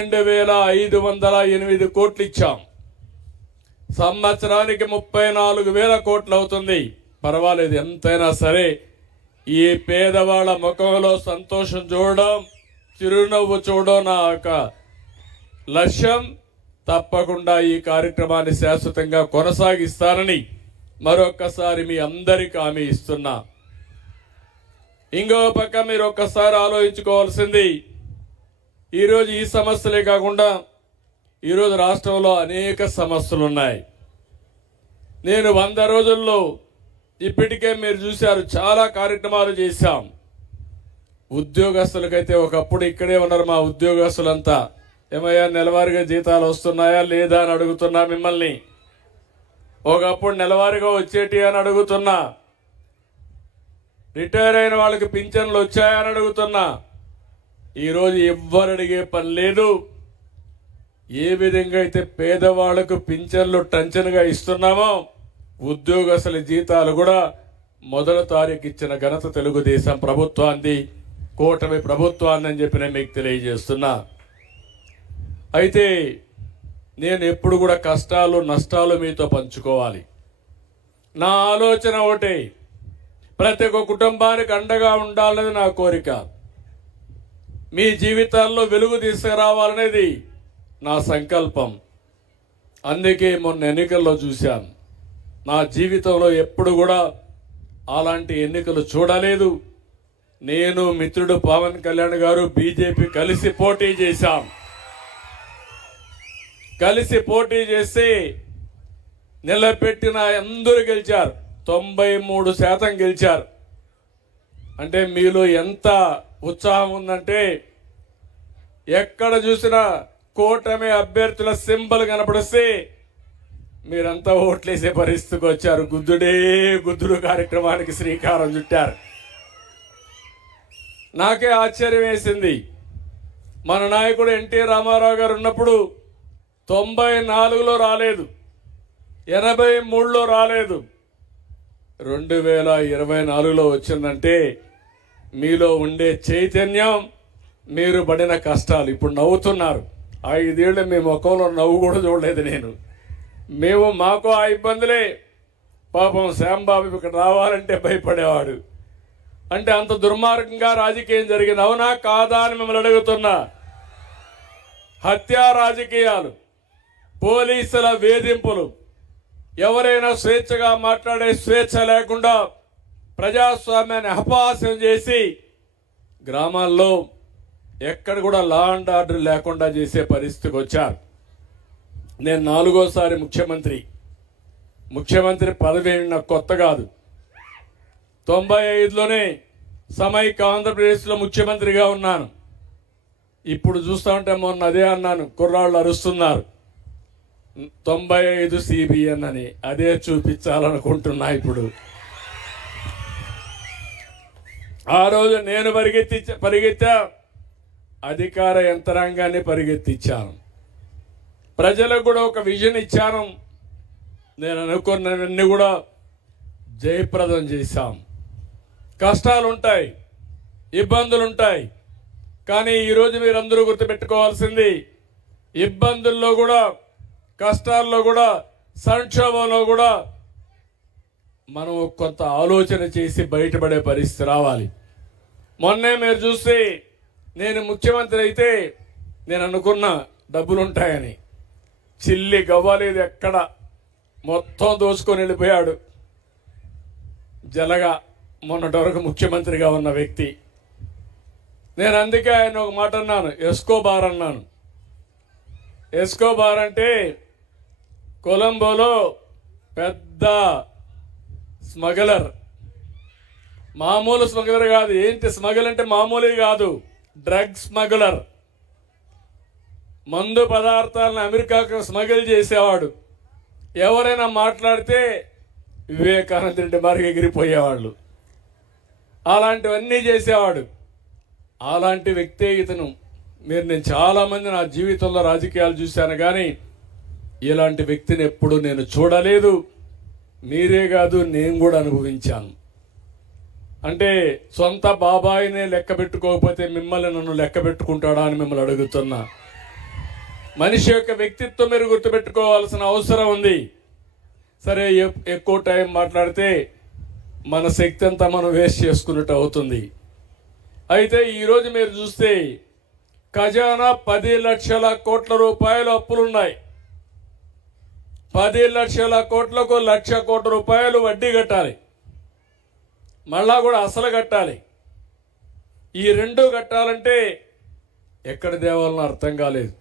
2,508 కోట్లు ఇచ్చాం. సంవత్సరానికి 34,000 కోట్లు అవుతుంది. పర్వాలేదు, ఎంతైనా సరే ఈ పేదవాళ్ళ ముఖంలో సంతోషం చూడడం, చిరునవ్వు చూడడం నా యొక్క లక్ష్యం. తప్పకుండా ఈ కార్యక్రమాన్ని శాశ్వతంగా కొనసాగిస్తానని మరొక్కసారి మీ అందరికీ హామీ ఇస్తున్నా. ఇంకో పక్క మీరు ఒక్కసారి ఆలోచించుకోవాల్సింది, ఈరోజు ఈ సమస్యలే కాకుండా ఈరోజు రాష్ట్రంలో అనేక సమస్యలు ఉన్నాయి. నేను 100 రోజుల్లో ఇప్పటికే మీరు చూశారు చాలా కార్యక్రమాలు చేశాం. ఉద్యోగస్తులకైతే ఒకప్పుడు ఇక్కడే ఉన్నారు మా ఉద్యోగస్తులంతా. ఏమయ్యా నెలవారీగా జీతాలు వస్తున్నాయా లేదా అని అడుగుతున్నా మిమ్మల్ని. ఒకప్పుడు నెలవారీగా వచ్చేటి అని అడుగుతున్నా. రిటైర్ అయిన వాళ్ళకి పింఛన్లు వచ్చాయని అడుగుతున్నా. ఈరోజు ఎవ్వరు అడిగే పని లేదు. ఏ విధంగా అయితే పేదవాళ్లకు పింఛన్లు టంచన్గా ఇస్తున్నామో ఉద్యోగస్తుల జీతాలు కూడా 1వ తారీఖు ఇచ్చిన ఘనత తెలుగుదేశం ప్రభుత్వాన్ని, కూటమి ప్రభుత్వాన్ని అని చెప్పి నేను మీకు తెలియజేస్తున్నా. అయితే నేను ఎప్పుడు కూడా కష్టాలు నష్టాలు మీతో పంచుకోవాలి. నా ఆలోచన ఒకటే, ప్రతి ఒక్క కుటుంబానికి అండగా ఉండాలనేది నా కోరిక. మీ జీవితాల్లో వెలుగు తీసుకురావాలనేది నా సంకల్పం. అందుకే మొన్న ఎన్నికల్లో చూశాను. నా జీవితంలో ఎప్పుడు కూడా అలాంటి ఎన్నికలు చూడలేదు. నేను మిత్రుడు పవన్ కళ్యాణ్ గారు బీజేపీ కలిసి పోటీ చేశాం. కలిసి పోటీ చేసి నిలబెట్టిన అందరూ గెలిచారు. 93% గెలిచారు. అంటే మీలో ఎంత ఉత్సాహం ఉందంటే, ఎక్కడ చూసినా కూటమి అభ్యర్థుల సింబల్ కనపడిస్తే మీరంతా ఓట్లేసే పరిస్థితికి వచ్చారు. గుద్దుడే గుద్దుడు కార్యక్రమానికి శ్రీకారం చుట్టారు. నాకే ఆశ్చర్యం వేసింది. మన నాయకుడు ఎన్టీ రామారావు గారు ఉన్నప్పుడు 94లో రాలేదు, 83లో రాలేదు, 2024లో వచ్చిందంటే మీలో ఉండే చైతన్యం, మీరు పడిన కష్టాలు. ఇప్పుడు నవ్వుతున్నారు. 5 ఏళ్ళు మీ ముఖంలో నవ్వు కూడా చూడలేదు నేను. మాకు ఆ ఇబ్బందులే. పాపం శ్యాంబాబు ఇక్కడ రావాలంటే భయపడేవాడు. అంటే అంత దుర్మార్గంగా రాజకీయం జరిగింది. అవునా కాదా అని మిమ్మల్ని అడుగుతున్నా. హత్యా రాజకీయాలు, పోలీసుల వేధింపులు, ఎవరైనా స్వేచ్ఛగా మాట్లాడే స్వేచ్ఛ లేకుండా ప్రజాస్వామ్యాన్ని అపహాస్యం చేసి గ్రామాల్లో ఎక్కడ కూడా లా అండ్ ఆర్డర్ లేకుండా చేసే పరిస్థితికి వచ్చారు. నేను 4వసారి ముఖ్యమంత్రి పదవి నాకు కొత్త కాదు. 95లోనే సమైక్య ఆంధ్రప్రదేశ్లో ముఖ్యమంత్రిగా ఉన్నాను. ఇప్పుడు చూస్తూ ఉంటే మొన్న అదే అన్నాను, కుర్రాళ్ళు అరుస్తున్నారు 95 CBN అని. అదే చూపించాలనుకుంటున్నా ఇప్పుడు. ఆ రోజు నేను పరిగెత్తా, అధికార యంత్రాంగాన్ని పరిగెత్తించాను. ప్రజలకు కూడా ఒక విజన్ ఇచ్చాను. నేను అనుకున్నవన్నీ కూడా జయప్రదం చేశాం. కష్టాలు ఉంటాయి, ఇబ్బందులు ఉంటాయి. కానీ ఈరోజు మీరందరూ గుర్తుపెట్టుకోవాల్సింది, ఇబ్బందుల్లో కూడా, కష్టాల్లో కూడా, సంక్షోభంలో కూడా మనం కొంత ఆలోచన చేసి బయటపడే పరిస్థితి రావాలి. మొన్నే మీరు చూస్తే, నేను ముఖ్యమంత్రి అయితే నేను అనుకున్న డబ్బులు ఉంటాయని. చిల్లి గవ్వలేదు ఎక్కడ, మొత్తం దోచుకొని వెళ్ళిపోయాడు. జలగా మొన్నటి వరకు ముఖ్యమంత్రిగా ఉన్న వ్యక్తి. నేను అందుకే ఆయన ఒక మాట అన్నాను, ఎస్కోబార్ అన్నాను. ఎస్కోబార్ అంటే కొలంబోలో పెద్ద స్మగ్లర్. మామూలు స్మగ్లర్ కాదు. ఏంటి స్మగ్లర్ అంటే మామూలు కాదు, డ్రగ్ స్మగ్లర్. మందు పదార్థాలను అమెరికాకు స్మగిల్ చేసేవాడు. ఎవరైనా మాట్లాడితే వివేకానంద రెడ్డి మారికి ఎగిరిపోయేవాళ్ళు. అలాంటివన్నీ చేసేవాడు. అలాంటి వ్యక్తే ఇతను. నేను చాలామంది నా జీవితంలో రాజకీయాలు చూశాను, కానీ ఇలాంటి వ్యక్తిని ఎప్పుడు నేను చూడలేదు. మీరే కాదు, నేను కూడా అనుభవించాను. అంటే సొంత బాబాయినే లెక్క పెట్టుకోకపోతే మిమ్మల్ని నన్ను లెక్క పెట్టుకుంటాడా అని మిమ్మల్ని అడుగుతున్నా. మనిషి యొక్క వ్యక్తిత్వం మీరు గుర్తుపెట్టుకోవాల్సిన అవసరం ఉంది. సరే, ఎక్కువ టైం మాట్లాడితే మన శక్తి అంతా మనం వేస్ట్ చేసుకున్నట్టు అవుతుంది. అయితే ఈరోజు మీరు చూస్తే ఖజానా 10 లక్షల కోట్ల రూపాయలు అప్పులున్నాయి. 10 లక్షల కోట్లకు 1,00,000 కోట్ల రూపాయలు వడ్డీ కట్టాలి, మళ్ళా కూడా అసలు కట్టాలి. ఈ రెండు కట్టాలంటే ఎక్కడ దేవాలనో అర్థం కాలేదు.